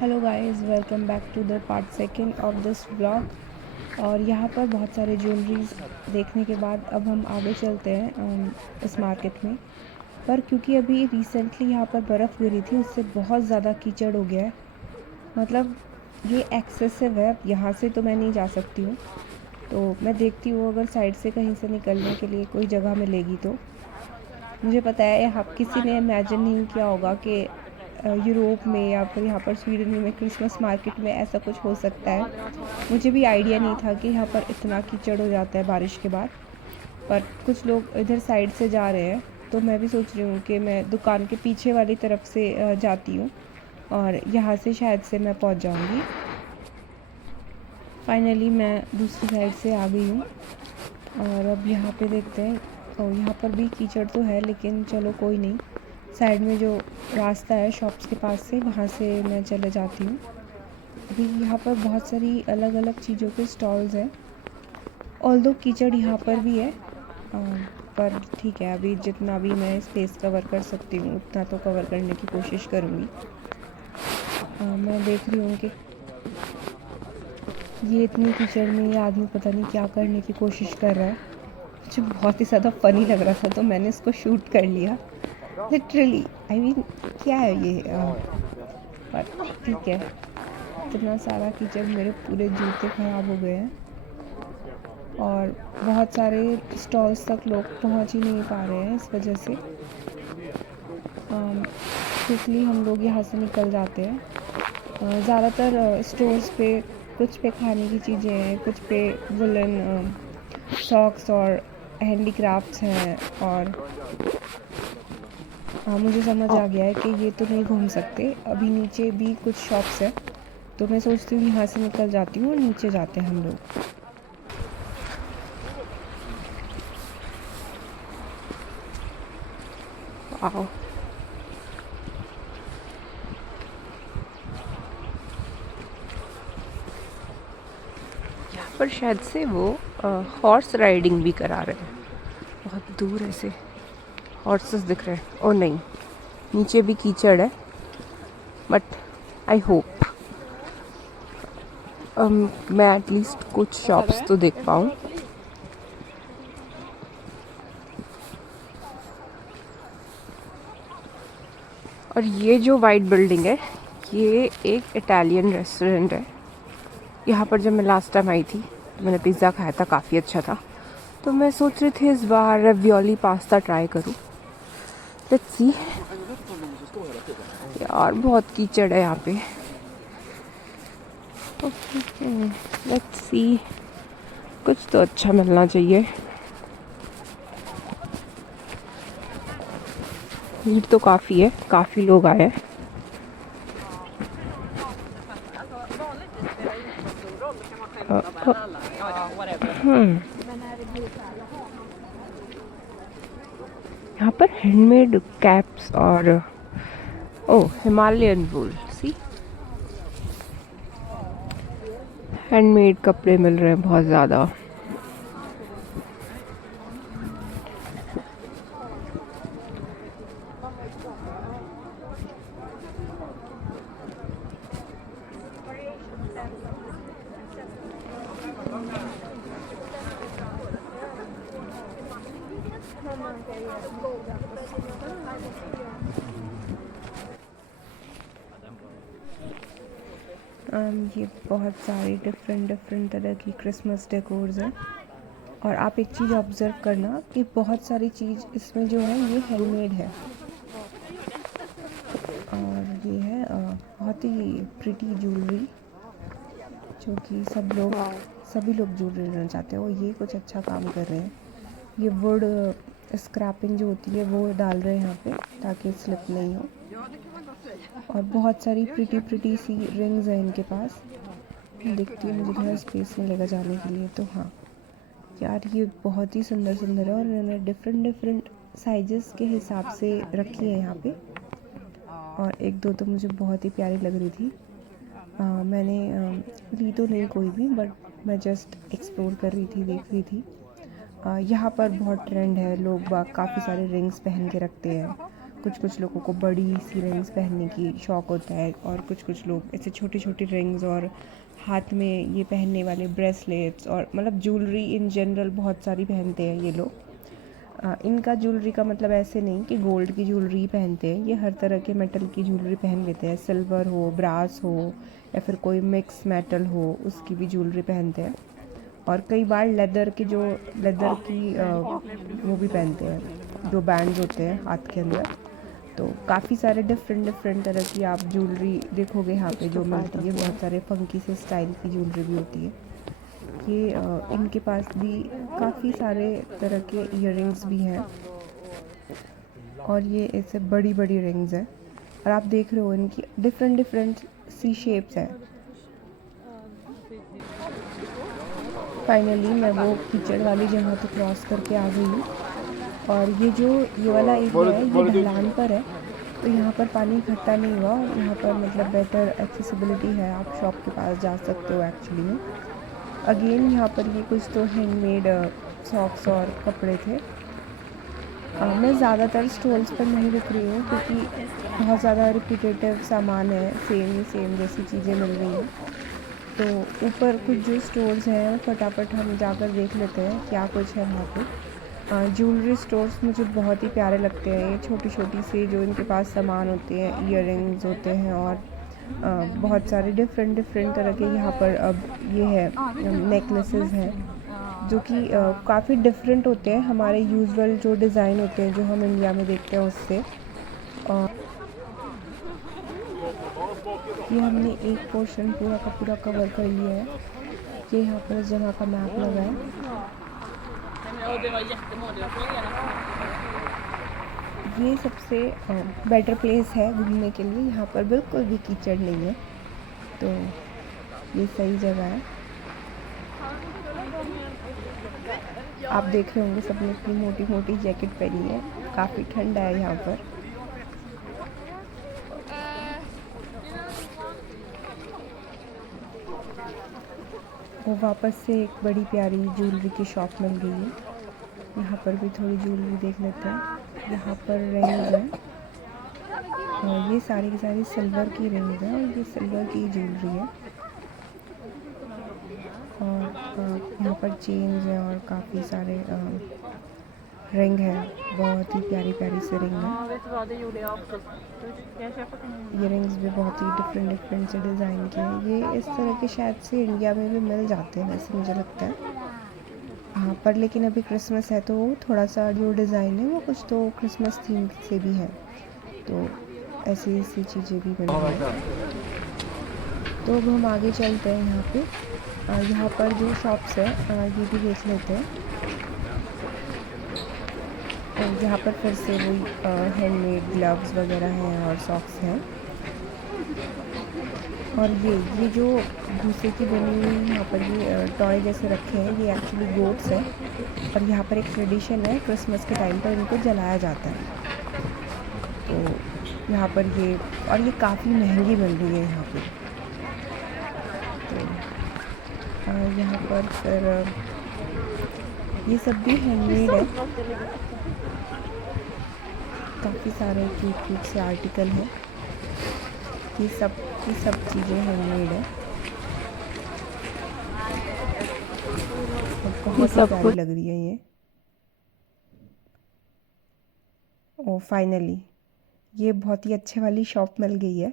Hello guys, welcome back to the part second of this blog. और यहाँ पर बहुत सारे ज्वेलरीज देखने के बाद अब हम आगे चलते हैं इस मार्केट में। पर क्योंकि अभी रिसेंटली यहाँ पर बर्फ़ गिरी थी, उससे बहुत ज़्यादा कीचड़ हो गया है। मतलब ये एक्सेसिव है। अब यहाँ से तो मैं नहीं जा सकती हूँ, तो मैं देखती हूँ अगर साइड से कहीं से निकलने के लिए कोई जगह मिलेगी तो। मुझे पता है यहाँ किसी ने इमेजिन नहीं किया होगा कि यूरोप में या फिर यहाँ पर स्वीडन में क्रिसमस मार्केट में ऐसा कुछ हो सकता है। मुझे भी आइडिया नहीं था कि यहाँ पर इतना कीचड़ हो जाता है बारिश के बाद। पर कुछ लोग इधर साइड से जा रहे हैं, तो मैं भी सोच रही हूँ कि मैं दुकान के पीछे वाली तरफ से जाती हूँ और यहाँ से शायद से मैं पहुँच जाऊँगी। फाइनली मैं दूसरी साइड से आ गई हूँ और अब यहाँ पे देखते हैं। और यहाँ पर भी कीचड़ तो है, लेकिन चलो कोई नहीं। साइड में जो रास्ता है शॉप्स के पास से, वहाँ से मैं चले जाती हूँ। अभी यहाँ पर बहुत सारी अलग अलग चीज़ों के स्टॉल्स हैं। ऑल्दो कीचड़ यहाँ पर भी है, पर ठीक है, अभी जितना भी मैं स्पेस कवर कर सकती हूँ उतना तो कवर करने की कोशिश करूँगी। मैं देख रही हूँ कि ये इतनी कीचड़ में ये आदमी पता नहीं क्या करने की कोशिश कर रहा है। मुझे बहुत ही ज़्यादा फ़नी लग रहा था, तो मैंने इसको शूट कर लिया लिटरली। आई मीन क्या है ये? पर ठीक है, इतना सारा कीचड़, मेरे पूरे जूते ख़राब हो गए हैं और बहुत सारे स्टॉल्स तक लोग पहुंच ही नहीं पा रहे हैं इस वजह से। क्विकली हम लोग यहाँ से निकल जाते हैं। ज़्यादातर स्टोर्स पे कुछ पे खाने की चीज़ें हैं, कुछ पे वुलन सॉक्स और हैंडीक्राफ्ट्स हैं। और मुझे समझ आ गया है कि ये तो नहीं घूम सकते। अभी नीचे भी कुछ शॉप्स हैं, तो मैं सोचती हूँ यहाँ से निकल जाती हूँ और नीचे जाते हैं हम लोग। आओ, यहाँ पर शायद से वो हॉर्स राइडिंग भी करा रहे हैं। बहुत दूर ऐसे हॉर्सेस दिख रहे हैं। और नहीं, नीचे भी कीचड़ है, बट आई होप मैं एटलीस्ट कुछ शॉप्स तो देख पाऊँ। और ये जो वाइट बिल्डिंग है, ये एक इटालियन रेस्टोरेंट है। यहाँ पर जब मैं लास्ट टाइम आई थी तो मैंने पिज़्ज़ा खाया था, काफ़ी अच्छा था। तो मैं सोच रही थी इस बार रेवियोली पास्ता ट्राई करूँ। Let's see. यार बहुत कीचड़ है यहाँ पे। लेट्स सी, कुछ तो अच्छा मिलना चाहिए। भीड़ तो काफ़ी है, काफ़ी लोग आए हैं। यहाँ पर हैंडमेड कैप्स और हिमालयन वूल, सी, हैंडमेड कपड़े मिल रहे हैं बहुत ज़्यादा। ये बहुत सारी डिफरेंट तरह की क्रिसमस डेकोर्स हैं। और आप एक चीज़ ऑब्ज़र्व करना कि बहुत सारी चीज़ इसमें जो है ये हैंडमेड है। और ये है बहुत ही प्रिटी ज्वेलरी, जो कि सभी लोग ज्वेलरी लेना चाहते हैं। और ये कुछ अच्छा काम कर रहे हैं। ये वुड स्क्रैपिंग जो होती है वो डाल रहे हैं यहाँ पे, ताकि स्लिप नहीं हो। और बहुत सारी प्रिटी सी रिंग्स हैं इनके पास। देखती हूँ, मुझे थोड़ा स्पेस मिलेगा जाने के लिए। तो हाँ यार, ये बहुत ही सुंदर है और इन्होंने डिफरेंट साइजेस के हिसाब से रखी है यहाँ पे। और एक दो तो मुझे बहुत ही प्यारी लग रही थी। मैंने ली तो नहीं कोई भी, बट मैं जस्ट एक्सप्लोर कर रही थी, देख रही थी। यहाँ पर बहुत ट्रेंड है, लोग बाग काफ़ी सारे रिंग्स पहन के रखते हैं। कुछ कुछ लोगों को बड़ी सी रिंग्स पहनने की शौक़ होता है, और कुछ कुछ लोग ऐसे छोटी छोटी रिंग्स और हाथ में ये पहनने वाले ब्रेसलेट्स और मतलब ज्वेलरी इन जनरल बहुत सारी पहनते हैं ये लोग। इनका ज्वेलरी का मतलब ऐसे नहीं कि गोल्ड की ज्वेलरी पहनते हैं, ये हर तरह के मेटल की ज्वेलरी पहन लेते हैं, सिल्वर हो, ब्रास हो, या फिर कोई मिक्स मेटल हो, उसकी भी ज्वेलरी पहनते हैं। और कई बार लेदर की वो भी पहनते हैं, जो बैंड्स होते हैं हाथ के अंदर। तो काफ़ी सारे डिफरेंट तरह की आप ज्वेलरी देखोगे यहाँ पे जो मिलती है, बहुत सारे फंकी से स्टाइल की ज्वेलरी भी होती है। ये इनके पास भी काफ़ी सारे तरह के इयररिंग्स भी हैं, और ये ऐसे बड़ी बड़ी रिंग्स हैं, और आप देख रहे हो इनकी डिफरेंट सी शेप्स हैं। फाइनली मैं वो कीचड़ वाली जगह तो क्रॉस करके आ गई हूँ, और ये वाला एरिया है, ये ढलान पर है, तो यहाँ पर पानी इकट्ठा नहीं हुआ, और यहाँ पर मतलब बेटर एक्सेसिबिलिटी है, आप शॉप के पास जा सकते हो एक्चुअली में। अगेन यहाँ पर ये कुछ तो हैंडमेड सॉक्स और कपड़े थे। मैं ज़्यादातर स्टॉल्स पर नहीं रुक रही हूँ, क्योंकि बहुत ज़्यादा रिपीटेटिव सामान है, सेम जैसी चीज़ें मिल रही हैं। तो ऊपर कुछ जो स्टोर्स हैं फटाफट हम जाकर देख लेते हैं क्या कुछ है वहाँ पे। ज्वेलरी स्टोर्स मुझे बहुत ही प्यारे लगते हैं, ये छोटी छोटी से जो इनके पास सामान होते हैं, इयररिंग्स होते हैं, और बहुत सारे डिफरेंट तरह के यहाँ पर अब ये है नेकलेसेस हैं, जो कि काफ़ी डिफरेंट होते हैं हमारे यूजुअल जो डिज़ाइन होते हैं जो हम इंडिया में देखते हैं उससे। ये हमने एक पोर्शन पूरा का पूरा कवर कर लिया है। ये यहाँ पर इस जगह का मैप लगा है। ये सबसे बेटर प्लेस है घूमने के लिए, यहाँ पर बिल्कुल भी कीचड़ नहीं है, तो ये सही जगह है। आप देख रहे होंगे सबने इतनी मोटी मोटी जैकेट पहनी है, काफ़ी ठंडा है यहाँ पर। वो वापस से एक बड़ी प्यारी ज्वेलरी की शॉप मिल गई है, यहाँ पर भी थोड़ी ज्वेलरी देख लेते हैं। यहाँ पर रिंग्स हैं, और ये सारी की सारी सिल्वर की रिंग्स हैं, और ये सिल्वर की ज्वेलरी है, और यहाँ पर चेन्स हैं और काफ़ी सारे रिंग है, बहुत ही प्यारी प्यारी से रिंग है। ये रिंग्स भी बहुत ही डिफरेंट से डिज़ाइन के हैं, ये इस तरह के शायद से इंडिया में भी मिल जाते हैं वैसे मुझे लगता है। हाँ, पर लेकिन अभी क्रिसमस है, तो थोड़ा सा जो डिज़ाइन है वो कुछ तो क्रिसमस थीम से भी है, तो ऐसी ऐसी चीज़ें भी मिल रही हैं। तो अब हम आगे चलते हैं यहाँ पे। यहाँ पर जो शॉप्स है ये भी देख लेते हैं। यहाँ पर फिर से वही हैंडमेड ग्लव्स वगैरह हैं और सॉक्स हैं, और ये जो भूसे की बनी हुई यहाँ पर ये टॉय जैसे रखे हैं, ये एक्चुअली गोट्स हैं, और यहाँ पर एक ट्रेडिशन है क्रिसमस के टाइम पर इनको जलाया जाता है। तो यहाँ पर ये, और ये काफ़ी महंगी मिल रही है यहाँ पे। तो यहाँ पर फिर ये सब भी हैंडमेड है, काफ़ी सारे क्यूट से आर्टिकल हैं, ये सब चीज़ें हैंडमेड है, बहुत ही प्यारी लग रही है ये। ओ फाइनली ये बहुत ही अच्छे वाली शॉप मिल गई है,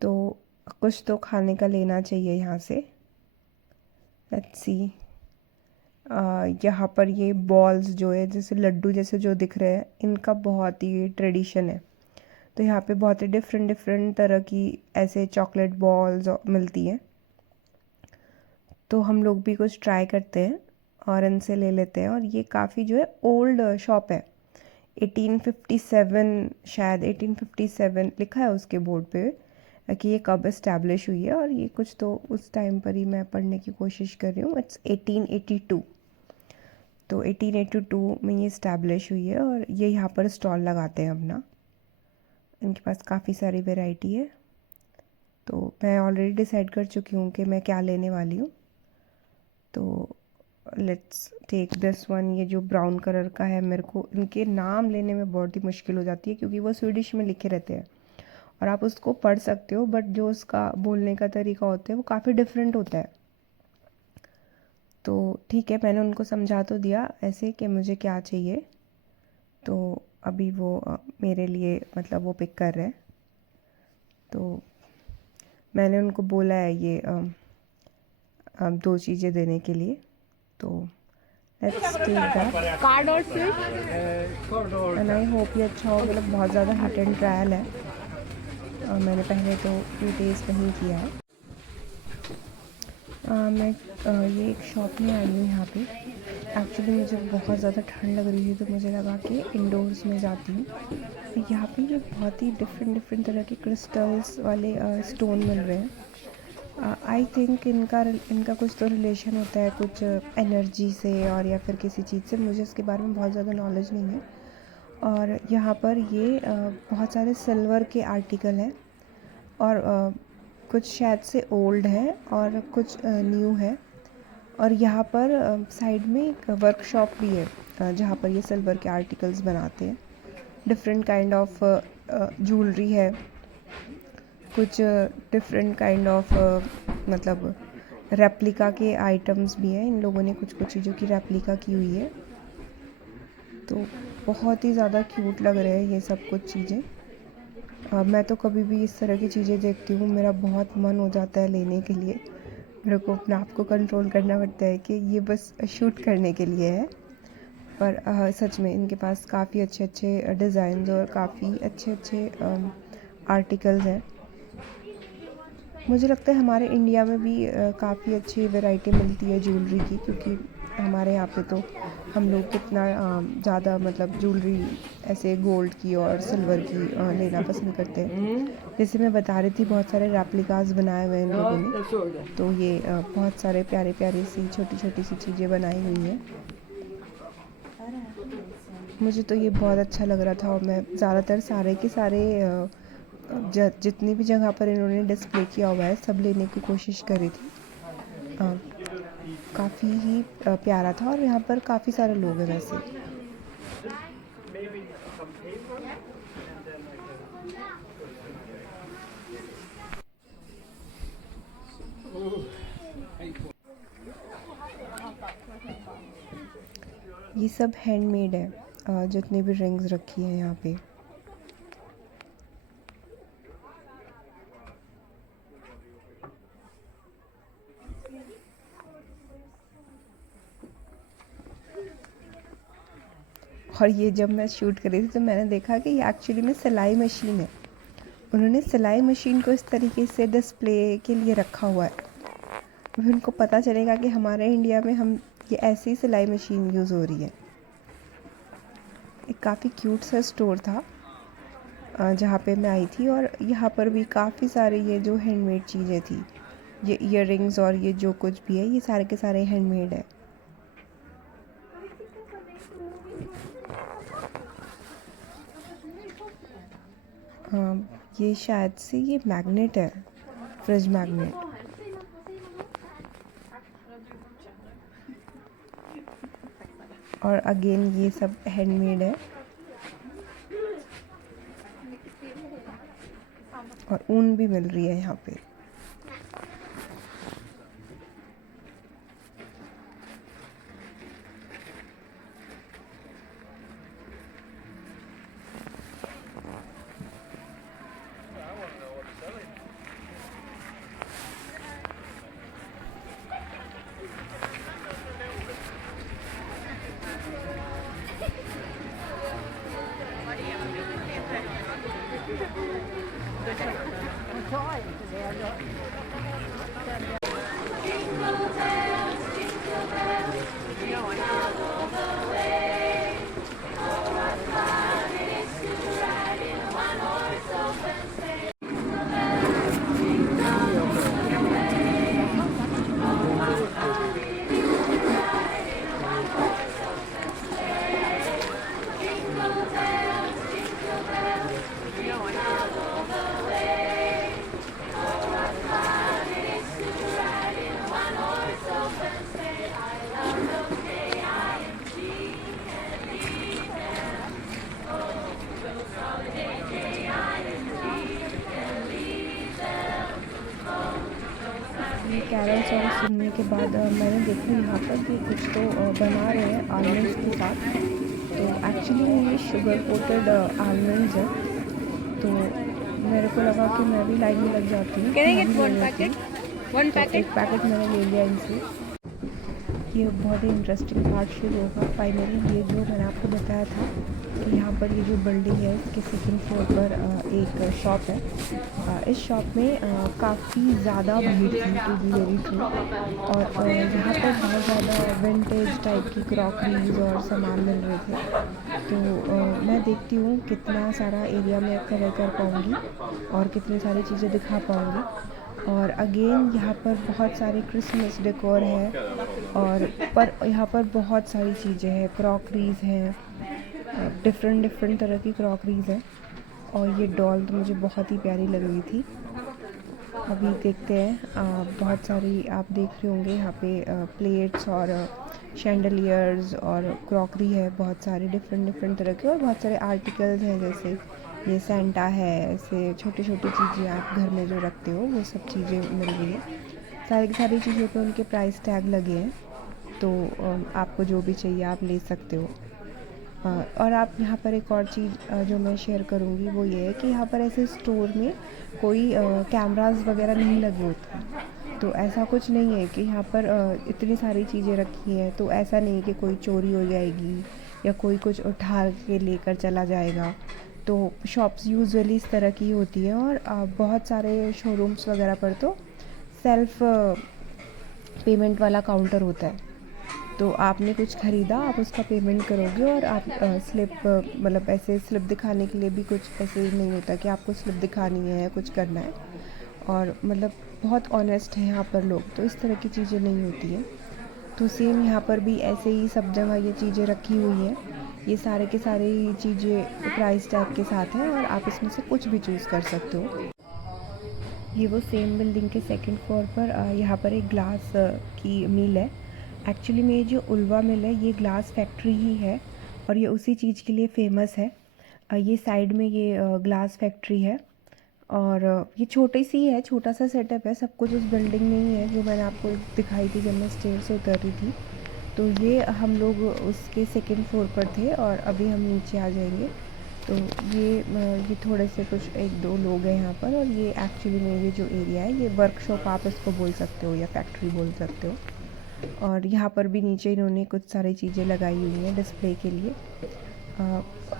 तो कुछ तो खाने का लेना चाहिए यहाँ से। लेट्स सी, यहाँ पर ये बॉल्स जो है जैसे लड्डू जैसे जो दिख रहे हैं, इनका बहुत ही ट्रेडिशन है, तो यहाँ पे बहुत ही डिफरेंट तरह की ऐसे चॉकलेट बॉल्स मिलती हैं, तो हम लोग भी कुछ ट्राई करते हैं और इनसे ले लेते हैं। और ये काफ़ी जो है ओल्ड शॉप है, 1857 शायद 1857 लिखा है उसके बोर्ड पे कि ये कब इस्टेब्लिश हुई है, और ये कुछ तो उस टाइम पर ही मैं पढ़ने की कोशिश कर रही हूँ, इट्स 1882। तो 1882 में ये इस्टेब्लिश हुई है, और ये यहाँ पर स्टॉल लगाते हैं अपना। इनके पास काफ़ी सारी वैरायटी है, तो मैं ऑलरेडी डिसाइड कर चुकी हूँ कि मैं क्या लेने वाली हूँ। तो लेट्स टेक दिस वन, ये जो ब्राउन कलर का है, मेरे को इनके नाम लेने में बहुत ही मुश्किल हो जाती है क्योंकि वो स्वीडिश में लिखे रहते हैं और आप उसको पढ़ सकते हो, बट जो उसका बोलने का तरीका होता है वो काफ़ी डिफरेंट होता है। तो ठीक है, मैंने उनको समझा तो दिया ऐसे कि मुझे क्या चाहिए, तो अभी वो मेरे लिए मतलब वो पिक कर रहे हैं। तो मैंने उनको बोला है ये 2 चीज़ें देने के लिए, तो लेट्स टेक दैट कार्ड और स्विच। एंड आई होप ये अच्छा हो। मतलब बहुत ज़्यादा हिट एंड ट्रायल है, मैंने पहले तो ये टेस्ट नहीं किया है। मैं ये एक शॉप में आई हूँ यहाँ पे। एक्चुअली मुझे बहुत ज़्यादा ठंड लग रही थी तो मुझे लगा कि इंडोर्स में जाती हूँ। यहाँ पे ये बहुत ही डिफरेंट तरह के क्रिस्टल्स वाले स्टोन मिल रहे हैं। आई थिंक इनका कुछ तो रिलेशन होता है कुछ एनर्जी से और या फिर किसी चीज़ से, मुझे इसके बारे में बहुत ज़्यादा नॉलेज नहीं है। और यहाँ पर ये बहुत सारे सिल्वर के आर्टिकल हैं और कुछ शायद से ओल्ड है और कुछ न्यू है। और यहाँ पर साइड में एक वर्कशॉप भी है जहाँ पर ये सिल्वर के आर्टिकल्स बनाते हैं। डिफरेंट काइंड ऑफ ज्वेलरी है, कुछ डिफरेंट काइंड ऑफ मतलब रेप्लिका के आइटम्स भी हैं। इन लोगों ने कुछ कुछ चीज़ों की रेप्लिका की हुई है, तो बहुत ही ज़्यादा क्यूट लग रहे हैं ये सब कुछ चीज़ें। मैं तो कभी भी इस तरह की चीज़ें देखती हूँ मेरा बहुत मन हो जाता है लेने के लिए। मेरे को अपने आप को कंट्रोल करना पड़ता है कि ये बस शूट करने के लिए है, पर सच में इनके पास काफ़ी अच्छे अच्छे डिज़ाइंस और काफ़ी अच्छे अच्छे आर्टिकल्स हैं। मुझे लगता है हमारे इंडिया में भी काफ़ी अच्छी वैरायटी मिलती है ज्वेलरी की, क्योंकि हमारे यहाँ पे तो हम लोग कितना ज़्यादा मतलब ज्वेलरी ऐसे गोल्ड की और सिल्वर की लेना पसंद करते हैं। जैसे मैं बता रही थी बहुत सारे रेप्लिकास बनाए हुए हैं इन लोगों ने, तो ये बहुत सारे प्यारे प्यारे सी छोटी छोटी सी चीज़ें बनाई हुई हैं। मुझे तो ये बहुत अच्छा लग रहा था और मैं ज़्यादातर सारे के सारे जितनी भी जगह पर इन्होंने डिस्प्ले किया हुआ है सब लेने की कोशिश करी थी। काफ़ी ही प्यारा था और यहाँ पर काफ़ी सारे लोग हैं वैसे। ये सब हैंडमेड है, जितने भी रिंग्स रखी हैं यहाँ पे। और ये जब मैं शूट कर रही थी तो मैंने देखा कि ये एक्चुअली में सिलाई मशीन है। उन्होंने सिलाई मशीन को इस तरीके से डिस्प्ले के लिए रखा हुआ है, अभी उनको पता चलेगा कि हमारे इंडिया में हम ये ऐसी सिलाई मशीन यूज़ हो रही है। एक काफ़ी क्यूट सा स्टोर था जहाँ पे मैं आई थी, और यहाँ पर भी काफ़ी सारे ये जो हैंडमेड चीज़ें थी, ये इयररिंग्स और ये जो कुछ भी है ये सारे के सारे हैंडमेड है। ये शायद से ये मैग्नेट है, फ्रिज मैग्नेट। और अगेन ये सब हैंडमेड है और ऊन भी मिल रही है यहाँ पे। ये कैरल सॉन्ग सुनने के बाद मैंने देखा यहाँ पर कि कुछ तो बना रहे हैं आलमंड्स के साथ। तो एक्चुअली ये शुगर कोटेड आलमंड्स है। तो मेरे को लगा कि मैं भी लाइन में लग जाती हूँ। एक पैकेट मैंने ले लिया इनसे। ये बहुत ही इंटरेस्टिंग पार्ट शुरू होगा फाइनली। ये जो मैंने आपको बताया था कि यहाँ पर ये जो बिल्डिंग है इसके सेकंड फ्लोर पर एक शॉप है। इस शॉप में काफ़ी ज़्यादा भीड़ थी, टू बी वेरी ट्रू। और यहाँ पर बहुत ज़्यादा विंटेज टाइप की क्रॉकरीज और सामान मिल रहे थे। तो मैं देखती हूँ कितना सारा एरिया मैं कवर कर पाऊँगी और कितनी सारी चीज़ें दिखा पाऊँगी। और अगेन यहाँ पर बहुत सारे क्रिसमस डेकोर है और पर यहाँ पर बहुत सारी चीज़ें हैं, क्रॉकरीज हैं, डिफरेंट तरह की क्रॉकरीज हैं। और ये डॉल तो मुझे बहुत ही प्यारी लग रही थी। अभी देखते हैं। बहुत सारी आप देख रहे होंगे यहाँ पे प्लेट्स और शैंडलियर्स और क्रॉकरी है, बहुत सारे डिफरेंट तरह के। और बहुत सारे आर्टिकल्स हैं, जैसे ये सेंटा है, ऐसे छोटी छोटी चीज़ें आप घर में जो रखते हो वो सब चीज़ें मिल रही है। सारी की सारी चीज़ों पे उनके प्राइस टैग लगे हैं। तो आपको जो भी चाहिए आप ले सकते हो। और आप यहाँ पर एक और चीज़ जो मैं शेयर करूँगी वो ये है कि यहाँ पर ऐसे स्टोर में कोई कैमरास वगैरह नहीं लगे होते। तो ऐसा कुछ नहीं है कि यहाँ पर इतनी सारी चीज़ें रखी हैं तो ऐसा नहीं कि कोई चोरी हो जाएगी या कोई कुछ उठा के लेकर चला जाएगा। तो शॉप्स यूजुअली इस तरह की होती है। और बहुत सारे शोरूम्स वगैरह पर तो सेल्फ पेमेंट वाला काउंटर होता है। तो आपने कुछ ख़रीदा, आप उसका पेमेंट करोगे और आप स्लिप मतलब ऐसे स्लिप दिखाने के लिए भी कुछ ऐसे नहीं होता कि आपको स्लिप दिखानी है या कुछ करना है। और मतलब बहुत ऑनेस्ट है यहाँ पर लोग, तो इस तरह की चीज़ें नहीं होती हैं। तो सेम यहाँ पर भी ऐसे ही सब जगह ये चीज़ें रखी हुई हैं। ये सारे के सारे चीज़ें प्राइस टैग के साथ हैं और आप इसमें से कुछ भी चूज़ कर सकते हो। ये वो सेम बिल्डिंग के सेकंड फ्लोर पर यहाँ पर एक ग्लास की मिल है। एक्चुअली में ये जो उल्वा मिल है ये ग्लास फैक्ट्री ही है और ये उसी चीज़ के लिए फेमस है। ये साइड में ये ग्लास फैक्ट्री है और ये छोटी सी है, छोटा सा सेटअप है। सब कुछ उस बिल्डिंग में ही है जो मैंने आपको दिखाई थी जब मैं स्टेयर से उतर रही थी। तो ये हम लोग उसके सेकंड फ्लोर पर थे और अभी हम नीचे आ जाएंगे। तो ये थोड़े से कुछ एक दो लोग हैं यहाँ पर। और ये एक्चुअली में ये जो एरिया है ये वर्कशॉप आप इसको बोल सकते हो या फैक्ट्री बोल सकते हो। और यहाँ पर भी नीचे इन्होंने कुछ सारी चीज़ें लगाई हुई हैं डिस्प्ले के लिए।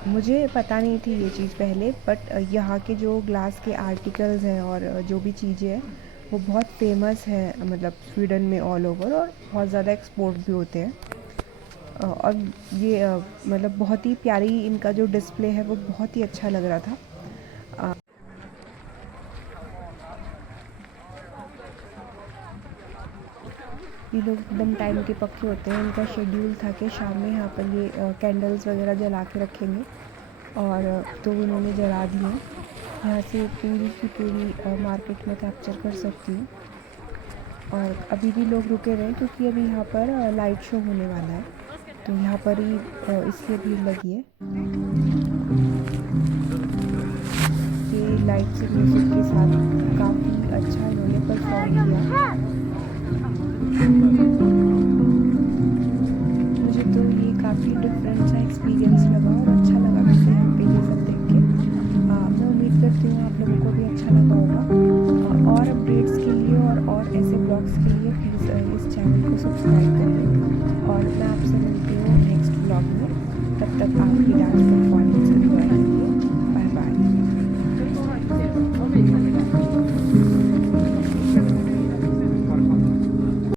मुझे पता नहीं थी ये चीज़ पहले, बट यहाँ के जो ग्लास के आर्टिकल्स हैं और जो भी चीज़ें हैं वो बहुत फेमस है, मतलब स्वीडन में ऑल ओवर, और बहुत ज़्यादा एक्सपोर्ट भी होते हैं। और ये मतलब बहुत ही प्यारी इनका जो डिस्प्ले है वो बहुत ही अच्छा लग रहा था। ये लोग एकदम टाइम के पक्के होते हैं। इनका शेड्यूल था कि शाम में यहाँ पर ये कैंडल्स वगैरह जला के रखेंगे और तो उन्होंने जला दिए। यहाँ से पूरी की पूरी मार्केट में कैप्चर कर सकती हूँ। और अभी भी लोग रुके हुए हैं क्योंकि अभी यहाँ पर लाइट शो होने वाला है, तो यहाँ पर ही इसलिए भीड़ लगी है। ये लाइट्स और म्यूज़िक के साथ काफ़ी अच्छा इन्होंने परफॉर्म किया। मुझे तो ये काफ़ी डिफरेंट सा एक्सपीरियंस लगा और अच्छा लगा मुझे यहाँ पे ये सब देख के। मैं उम्मीद करती हूँ आप लोगों को भी अच्छा लगा होगा। और अपडेट्स के लिए और ऐसे ब्लॉग्स के लिए प्लीज़ इस चैनल को सब्सक्राइब करें। और मैं आपसे मिलती हूँ नेक्स्ट ब्लॉग में। तब तक आपकी डांस परफॉर्मेंस